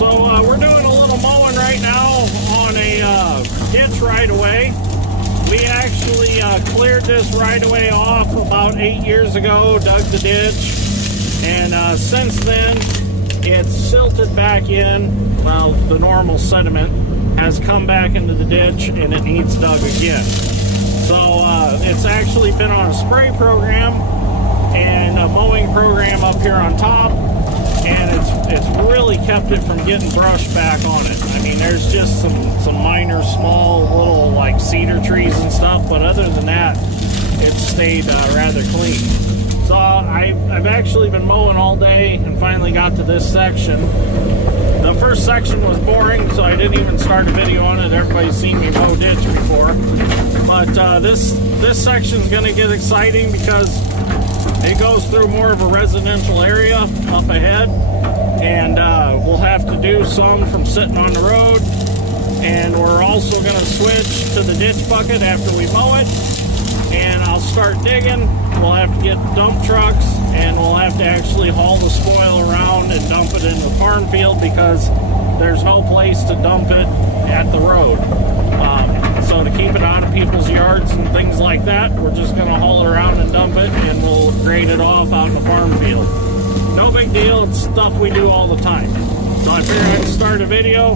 We're doing a little mowing right now on a ditch right away. We actually cleared this right away off about 8 years ago, dug the ditch, and since then it's silted back in. Well, the normal sediment has come back into the ditch and it needs dug again. So it's actually been on a spray program and a mowing program up here on top, and it's really kept it from getting brush back on it. I mean, there's just some minor, small, little like cedar trees and stuff, but other than that, it's stayed rather clean. So I've actually been mowing all day and finally got to this section. The first section was boring, so I didn't even start a video on it. Everybody's seen me mow ditch before. But this section's gonna get exciting because it goes through more of a residential area up ahead, and we'll have to do some from sitting on the road, and we're also going to switch to the ditch bucket after we mow it, and I'll start digging. We'll have to get dump trucks, and we'll have to actually haul the spoil around and dump it in the farm field because there's no place to dump it at the road. So to keep it out of people's yards and things like that, we're just going to haul it around and dump it, and we'll grade it off out in the farm field. No big deal, it's stuff we do all the time. So I figured I'd start a video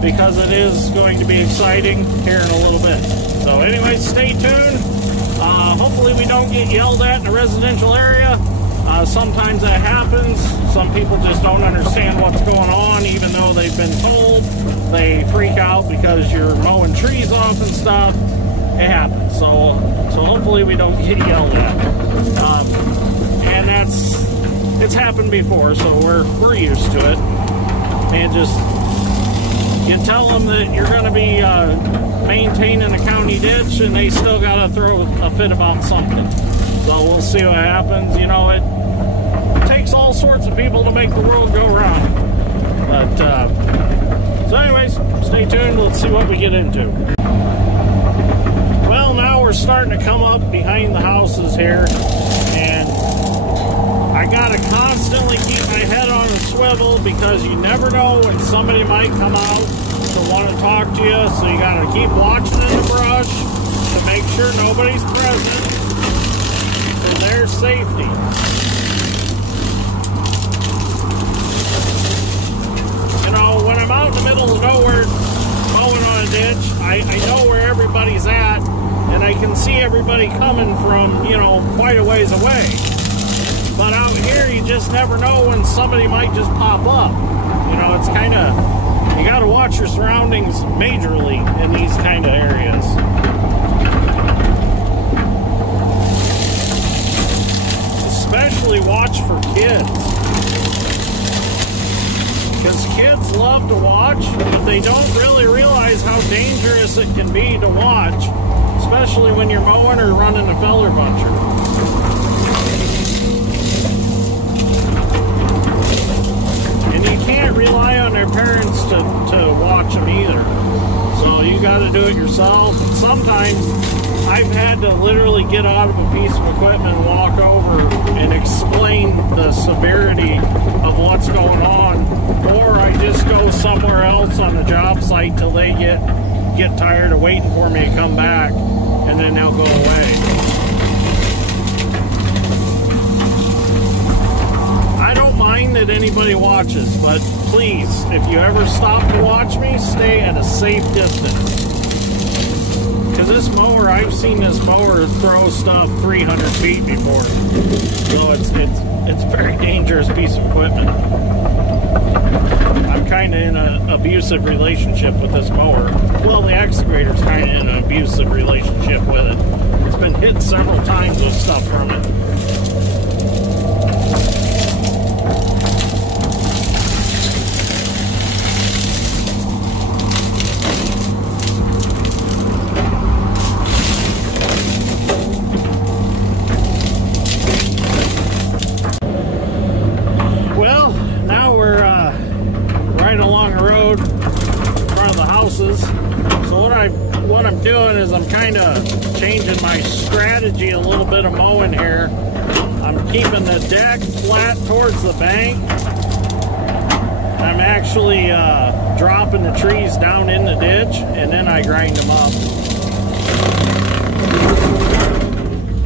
because it is going to be exciting here in a little bit. So anyway, stay tuned. Hopefully we don't get yelled at in a residential area. Sometimes that happens. Some people just don't understand what's going on, even though they've been told. They freak out because you're mowing trees off and stuff. It happens. So hopefully we don't get yelled at. And it's happened before, so we're used to it. And just you tell them that you're going to be maintaining a county ditch, and they still got to throw a fit about something. So we'll see what happens. You know, it takes all sorts of people to make the world go round. But so anyways, stay tuned. Let's see what we get into. Well, now we're starting to come up behind the houses here, and I gotta constantly keep my head on a swivel because you never know when somebody might come out to want to talk to you. So you gotta keep watching in the brush to make sure nobody's present for their safety. You know, when I'm out in the middle of nowhere mowing on a ditch, I know where everybody's at, and I can see everybody coming from, you know, quite a ways away. But out here, you just never know when somebody might just pop up. You know, it's kind of, you got to watch your surroundings majorly in these kind of areas. Especially watch for kids. Because kids love to watch, but they don't really realize how dangerous it can be to watch, especially when you're mowing or running a feller buncher. And you can't rely on their parents to watch them either. So you got to do it yourself. And sometimes I've had to literally get out of a piece of equipment and walk over and explain the severity of what's going on, or I just go somewhere else on the job site till they get tired of waiting for me to come back, and then they'll go away. I don't mind that anybody watches, but please, if you ever stop to watch me, stay at a safe distance. Because this mower, I've seen this mower throw stuff 300 feet before. So it's a very dangerous piece of equipment. I'm kind of in an abusive relationship with this mower. Well, the excavator's kind of in an abusive relationship with it. It's been hit several times with stuff from it. What I'm doing is I'm kind of changing my strategy a little bit of mowing here. I'm keeping the deck flat towards the bank, I'm actually dropping the trees down in the ditch, and then I grind them up.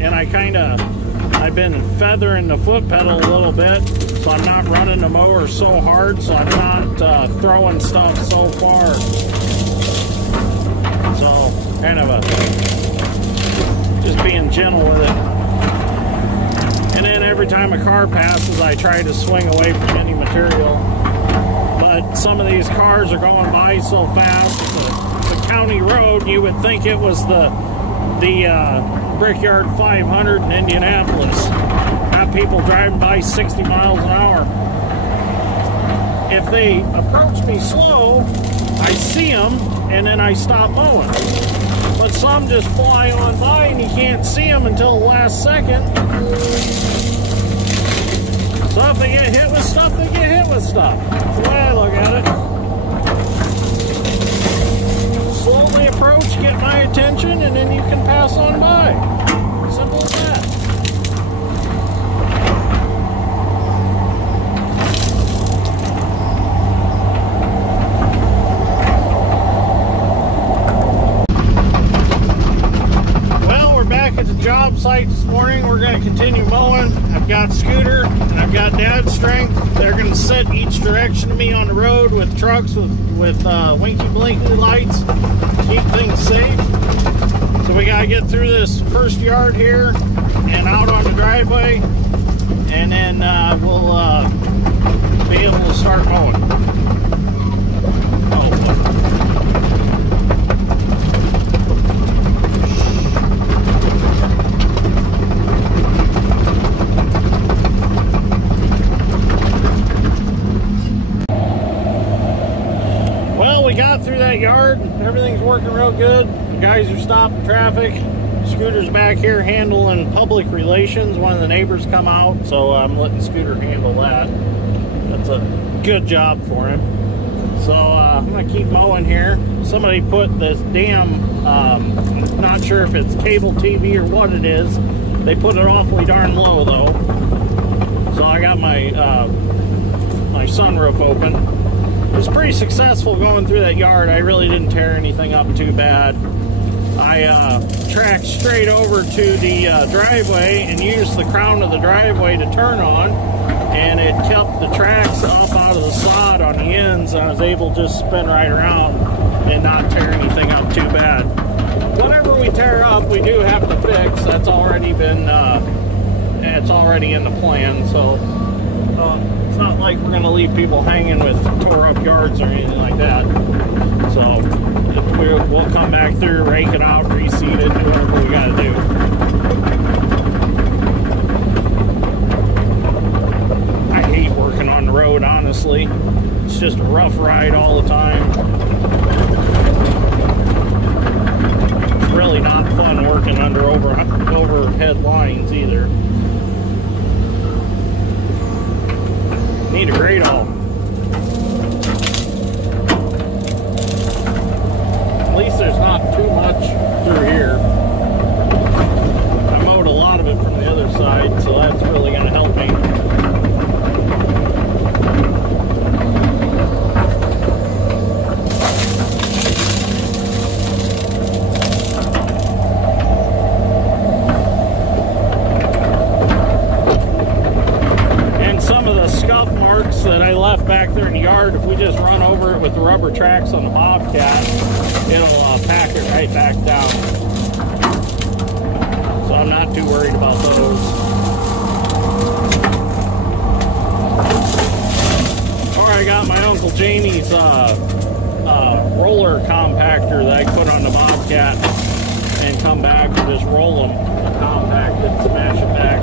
And I've been feathering the foot pedal a little bit, so I'm not running the mower so hard, so I'm not throwing stuff so far. So, kind of just being gentle with it. And then every time a car passes, I try to swing away from any material. But some of these cars are going by so fast. It's a county road. You would think it was the Brickyard 500 in Indianapolis. Got people driving by 60 miles an hour. If they approach me slow, I see them, and then I stop mowing. But some just fly on by, and you can't see them until the last second. So if they get hit with stuff, they get hit with stuff. That's the way I look at it. Slowly approach, get my attention, and then you can pass on by. Simple as that. At the job site this morning. We're going to continue mowing. I've got Scooter and I've got Dad's Strength. They're going to sit each direction of me on the road with trucks with winky blinky lights to keep things safe. So we got to get through this first yard here and out on the driveway, and then we'll be able to start mowing. Got through that yard, everything's working real good. The guys are stopping traffic. Scooter's back here handling public relations. One of the neighbors come out, so I'm letting Scooter handle that. That's a good job for him. So I'm gonna keep mowing here. Somebody put this damn, not sure if it's cable TV or what it is. They put it awfully darn low though. So I got my my sunroof open. It was pretty successful going through that yard. I really didn't tear anything up too bad. I tracked straight over to the driveway and used the crown of the driveway to turn on, and it kept the tracks up out of the sod on the ends. I was able to just spin right around and not tear anything up too bad. Whatever we tear up, we do have to fix. That's already been, it's already in the plan, so it's not like we're going to leave people hanging with tore up yards or anything like that. So we'll come back through, rake it out, reseed it, do whatever we got to do. I hate working on the road, honestly. It's just a rough ride all the time. It's really not fun working under overhead lines either. Need a grate all. At least there's not too much through here. I mowed a lot of it from the other side, so that's really going to help me. That I left back there in the yard, if we just run over it with the rubber tracks on the Bobcat, it'll pack it right back down. So I'm not too worried about those. Or I got my Uncle Jamie's roller compactor that I put on the Bobcat and come back and just roll them, compact it, smash it back.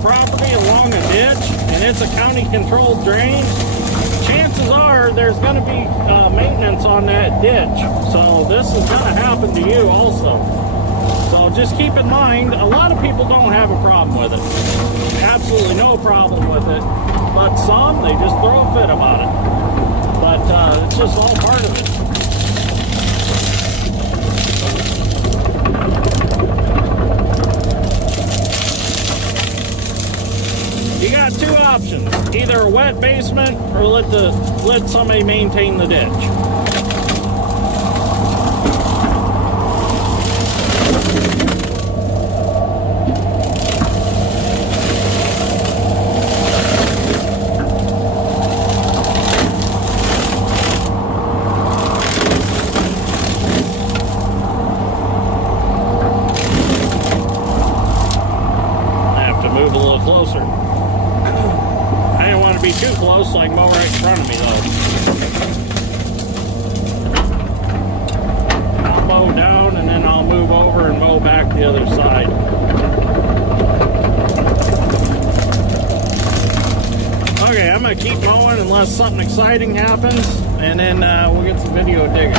Property along a ditch and it's a county controlled drain, chances are there's going to be maintenance on that ditch, so this is going to happen to you also. So just keep in mind, a lot of people don't have a problem with it, absolutely no problem with it. but some, they just throw a fit about it. But it's just all part of it. You got two options, either a wet basement or let somebody maintain the ditch. Closer. I didn't want to be too close so I can mow right in front of me though. I'll mow down and then I'll move over and mow back the other side. Okay, I'm going to keep mowing unless something exciting happens, and then we'll get some video digging.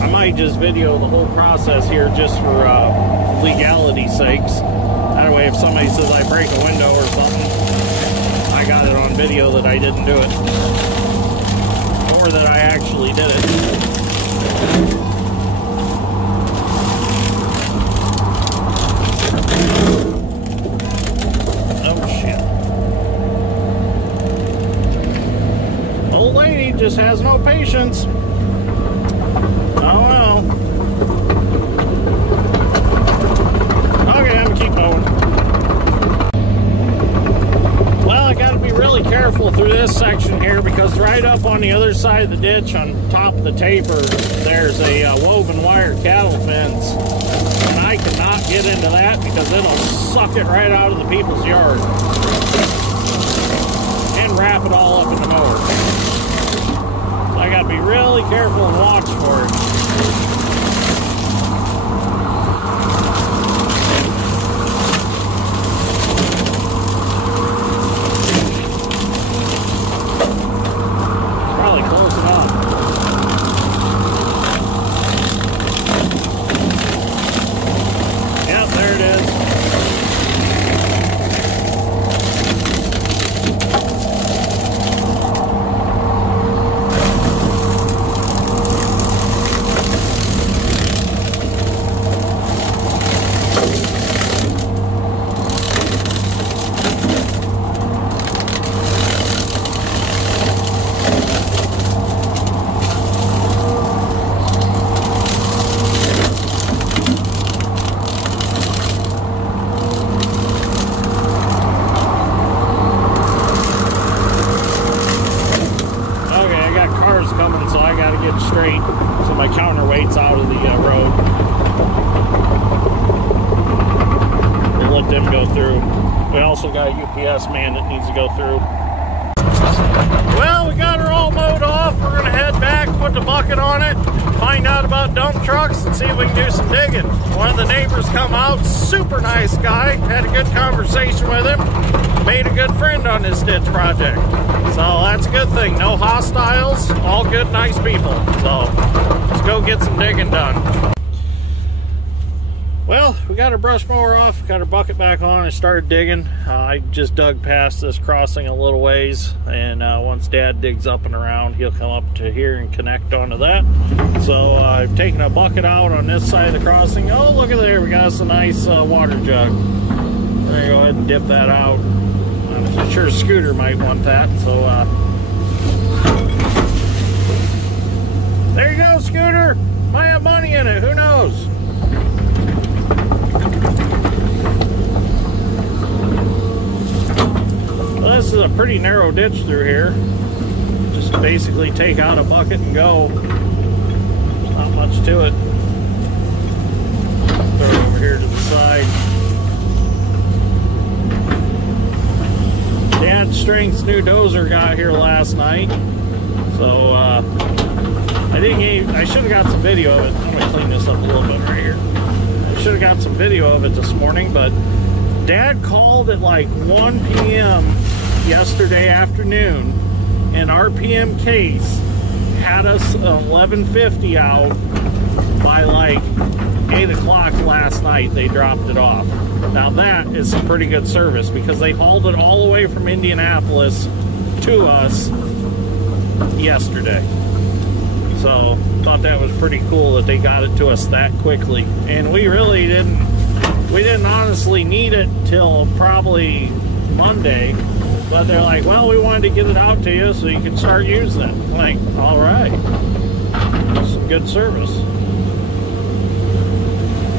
I might just video the whole process here just for legality's sakes. That way if somebody says I break a window or something, I got it on video that I didn't do it. Or that I actually did it. Oh shit. Old lady just has no patience. I don't know. Okay, I'm gonna keep going. Well, I gotta be really careful through this section here because right up on the other side of the ditch on top of the taper, there's a woven wire cattle fence. And I cannot get into that because it'll suck it right out of the people's yard. And wrap it all up in the mower. So I gotta be really careful and watch for it. Probably close enough. Yep, there it is. Coming, so I got to get straight so my counterweight's out of the road. We'll let them go through. We also got a UPS man that needs to go through. Well, we got her all mowed off. We're going to head back, put the bucket on it, find out about dump trucks, and see if we can do some digging. One of the neighbors come out, super nice guy, had a good conversation with him, made a good friend on this ditch project. So that's a good thing. No hostiles, all good, nice people. So let's go get some digging done. Well, we got our brush mower off, got our bucket back on, and started digging. I just dug past this crossing a little ways, and once Dad digs up and around, he'll come up to here and connect onto that. So I've taken a bucket out on this side of the crossing. Oh, look at there, we got us a nice water jug. There you go ahead and dip that out. I'm sure Scooter might want that, so there you go, Scooter. Might have money in it, who knows? Well, this is a pretty narrow ditch through here. Just basically take out a bucket and go. There's not much to it. Throw it over here to the side. Dad Strength's new dozer got here last night, so I should have got some video of it. I'm gonna clean this up a little bit right here. I should have got some video of it this morning, but Dad called at like 1 p.m. yesterday afternoon, and our PM case had us 11:50 out by like 8 o'clock last night they dropped it off. Now that is some pretty good service because they hauled it all the way from Indianapolis to us yesterday. So thought that was pretty cool that they got it to us that quickly. And we really didn't honestly need it till probably Monday. But they're like, well, we wanted to get it out to you so you can start using it. I'm like, all right. Some good service.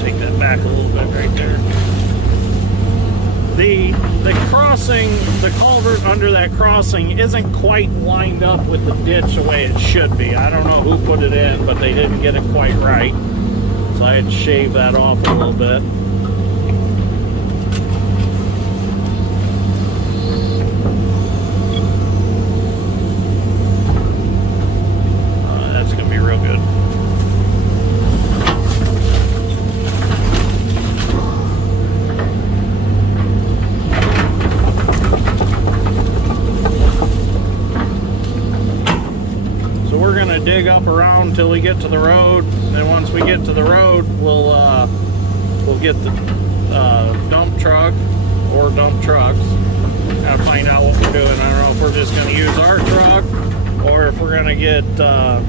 Take that back a little bit right there. The crossing, the culvert under that crossing isn't quite lined up with the ditch the way it should be. I don't know who put it in, but they didn't get it quite right. So I had to shave that off a little bit. That's going to be real good. Dig up around till we get to the road, and once we get to the road, we'll get the dump truck or dump trucks. Gotta find out what we're doing. I don't know if we're just gonna use our truck or if we're gonna get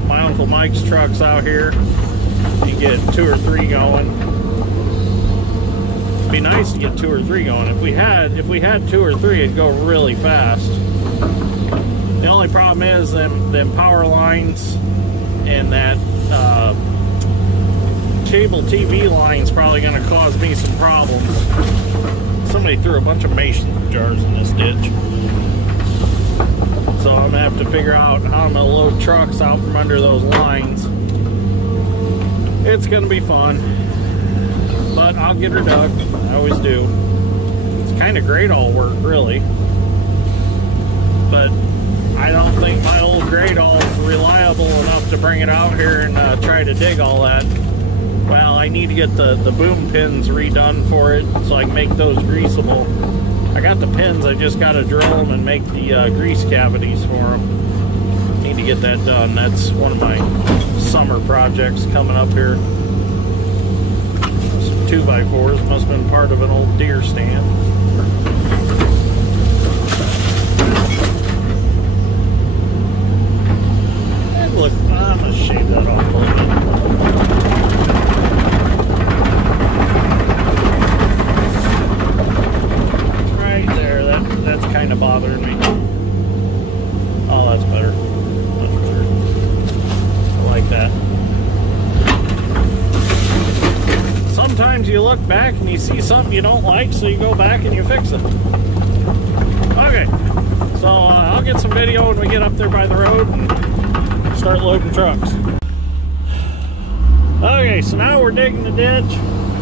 my Uncle Mike's trucks out here and get 2 or 3 going. It'd be nice to get 2 or 3 going. If we had 2 or 3, it'd go really fast. The only problem is them power lines and that cable TV line's probably going to cause me some problems. Somebody threw a bunch of mason jars in this ditch. So I'm going to have to figure out how I'm going to load trucks out from under those lines. It's going to be fun. But I'll get her dug. I always do. It's kind of great all work, really. But I don't think my old grade all is reliable enough to bring it out here and try to dig all that. Well, I need to get the boom pins redone for it so I can make those greasable. I got the pins, I just got to drill them and make the grease cavities for them. Need to get that done. That's one of my summer projects coming up here. Some 2x4s, must have been part of an old deer stand. Look, I'm going to shave that off a little bit. Right there, that's kind of bothering me. Oh, that's better. Much better. I like that. Sometimes you look back and you see something you don't like, so you go back and you fix it. Okay, so I'll get some video when we get up there by the road and start loading trucks. Okay, so now we're digging the ditch.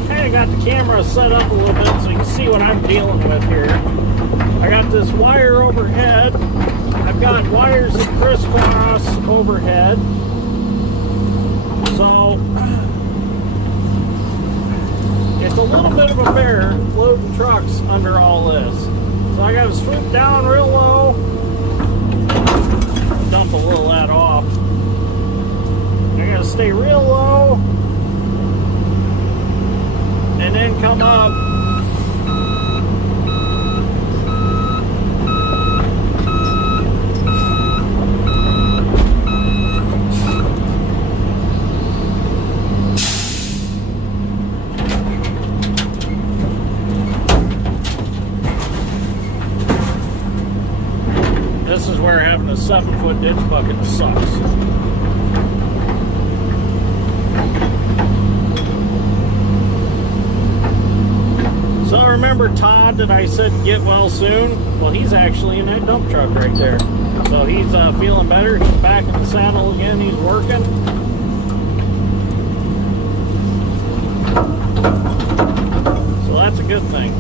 Kind of got the camera set up a little bit so you can see what I'm dealing with here. I got this wire overhead. I've got wires that crisscross overhead. So it's a little bit of a bear loading trucks under all this. So I got to swoop down real low, dump a little of that off. I gotta stay real low and then come up. This is where having a 7-foot ditch bucket sucks. So remember Todd that I said get well soon? Well, he's actually in that dump truck right there. So he's feeling better. He's back in the saddle again. He's working. So that's a good thing.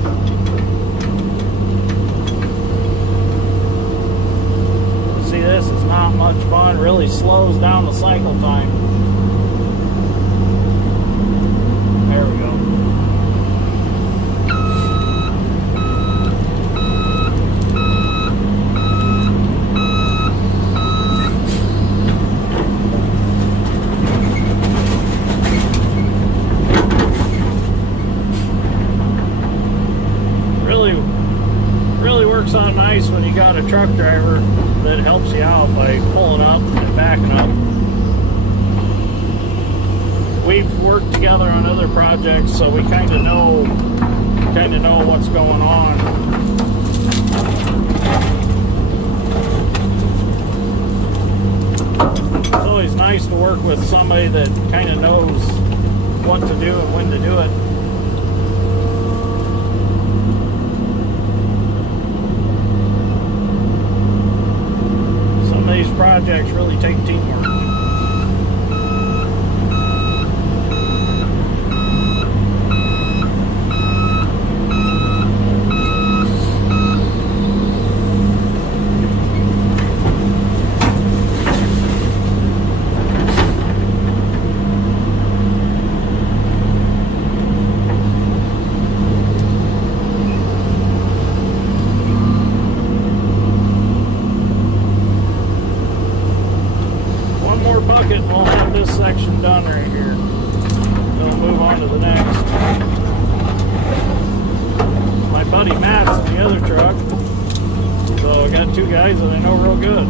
See, this is not much fun. Really slows down the cycle time. There we go. nice when you got a truck driver that helps you out by pulling up and backing up. We've worked together on other projects, so we kind of know what's going on. It's always nice to work with somebody that kind of knows what to do and when to do it. Some of these projects really take teamwork. We'll have this section done right here. We'll move on to the next. My buddy Matt's in the other truck, so I got two guys that I know real good.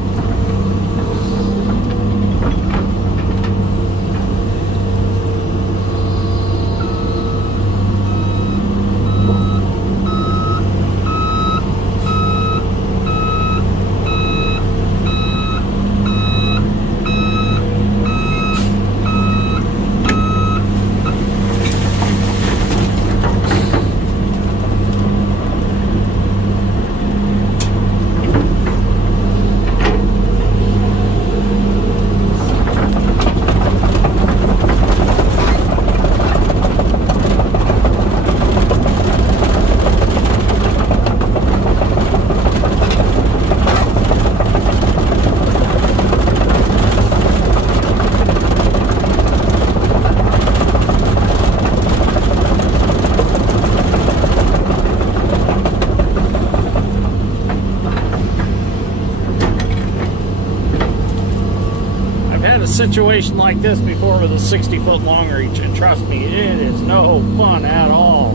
Situation like this before with a 60-foot long reach, and trust me, it is no fun at all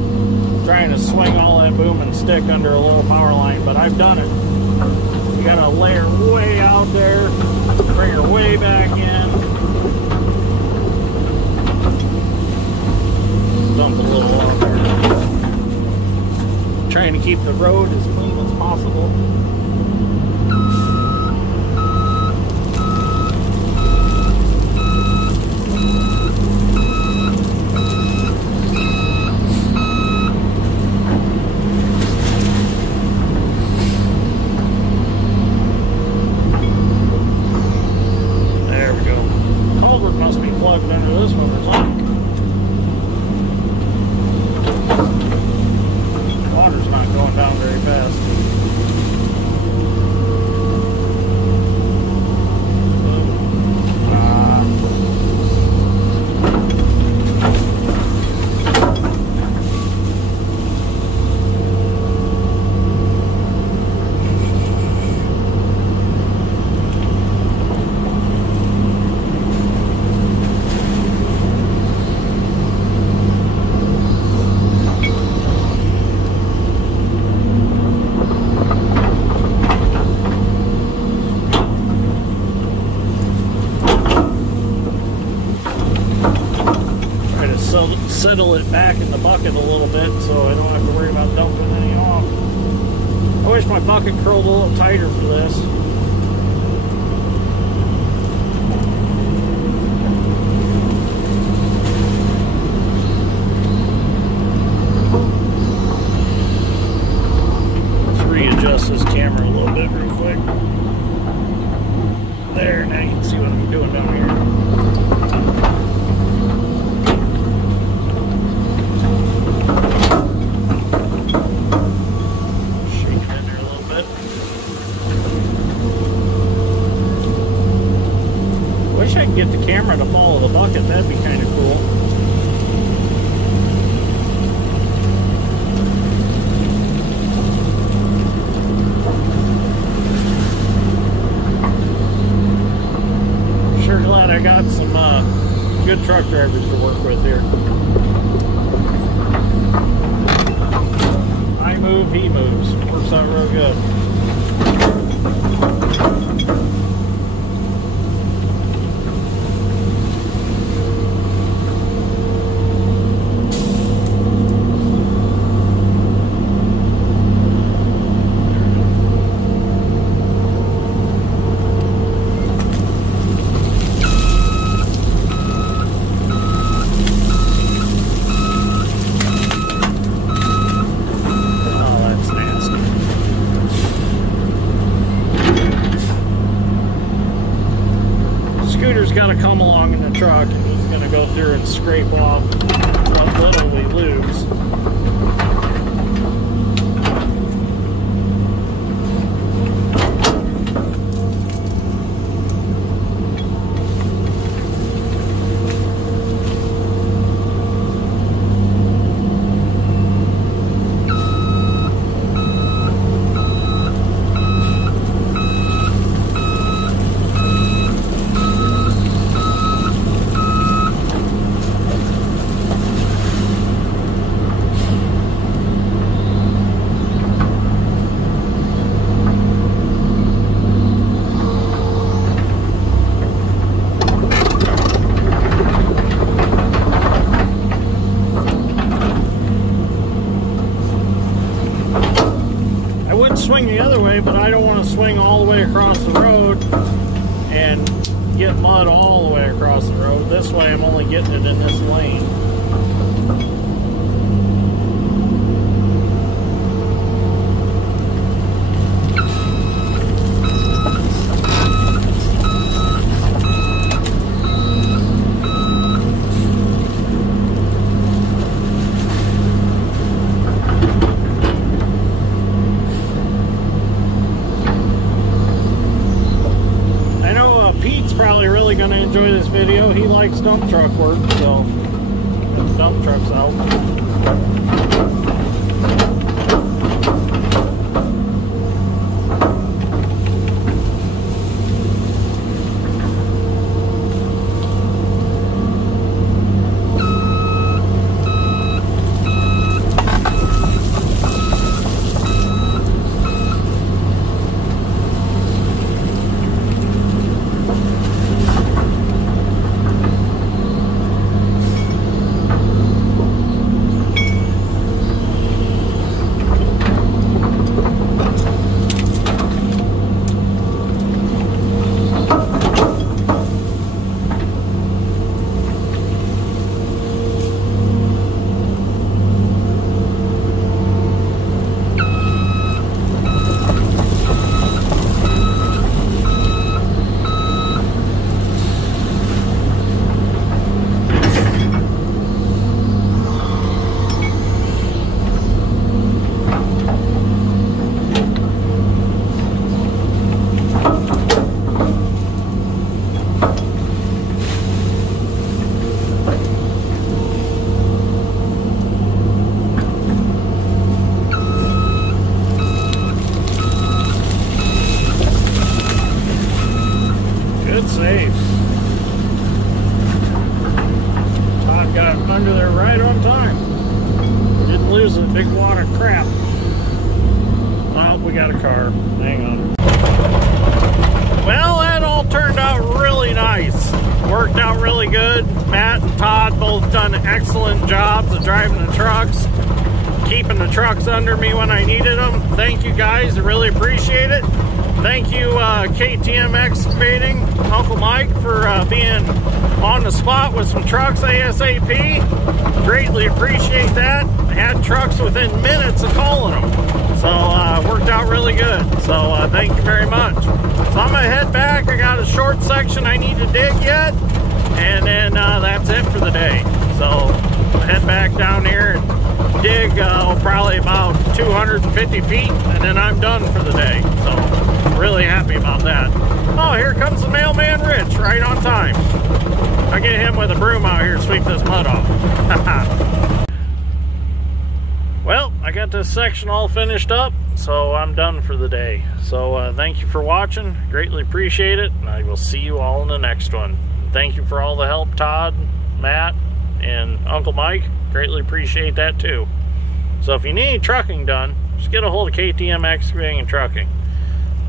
trying to swing all that boom and stick under a little power line, but I've done it. You gotta lay her way out there, bring her way back in, dump a little on there, trying to keep the road as clean as possible. Under this one or something. Water's not going down very fast. Settle it back in the bucket a little bit so I don't have to worry about dumping any off. I wish my bucket curled a little tighter for this. Let's readjust this camera a little bit real quick. There, now you can see what I'm doing down here. Wish I could get the camera to follow the bucket. That'd be kind of cool. Sure glad I got some good truck drivers to work with here. I move, he moves. Works out real good. truck, and he's going to go through and scrape off what little we lose. Swing the other way, but I don't want to swing all the way across the road and get mud all the way across the road. This way I'm only getting it in this lane. Probably really going to enjoy this video. He likes dump truck work, so get the dump trucks out. Safe. Todd got under there right on time. Didn't lose a big wad of crap. Oh, we got a car. Hang on. Well, that all turned out really nice. Worked out really good. Matt and Todd both done excellent jobs of driving the trucks, keeping the trucks under me when I needed them. Thank you guys. I really appreciate it. Thank you, KTM Excavating, Uncle Mike, for being on the spot with some trucks ASAP. Greatly appreciate that. I had trucks within minutes of calling them. So, worked out really good. So, thank you very much. So, I'm going to head back. I got a short section I need to dig yet. And then that's it for the day. So, I'll head back down here and dig probably about 250 feet. And then I'm done for the day. So, really happy about that. Oh, here comes the mailman Rich, right on time. I'll get him with a broom out here to sweep this mud off. Well, I got this section all finished up, so I'm done for the day. So thank you for watching, greatly appreciate it, and I will see you all in the next one. Thank you for all the help, Todd, Matt, and Uncle Mike. Greatly appreciate that too. So if you need any trucking done, just get a hold of KTM Excavating and Trucking.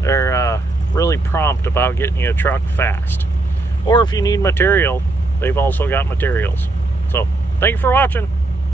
They're really prompt about getting you a truck fast. Or if you need material, they've also got materials. So, thank you for watching.